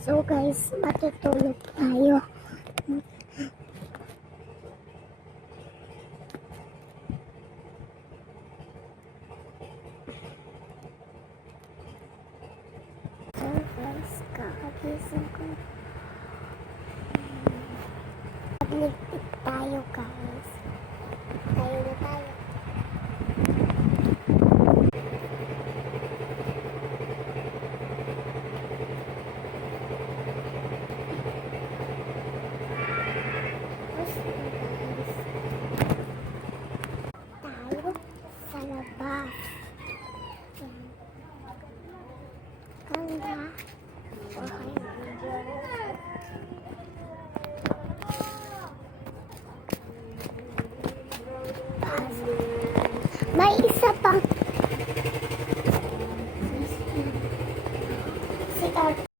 So guys, matutulog tayo. So guys, kakagising ko. Magligpit tayo guys.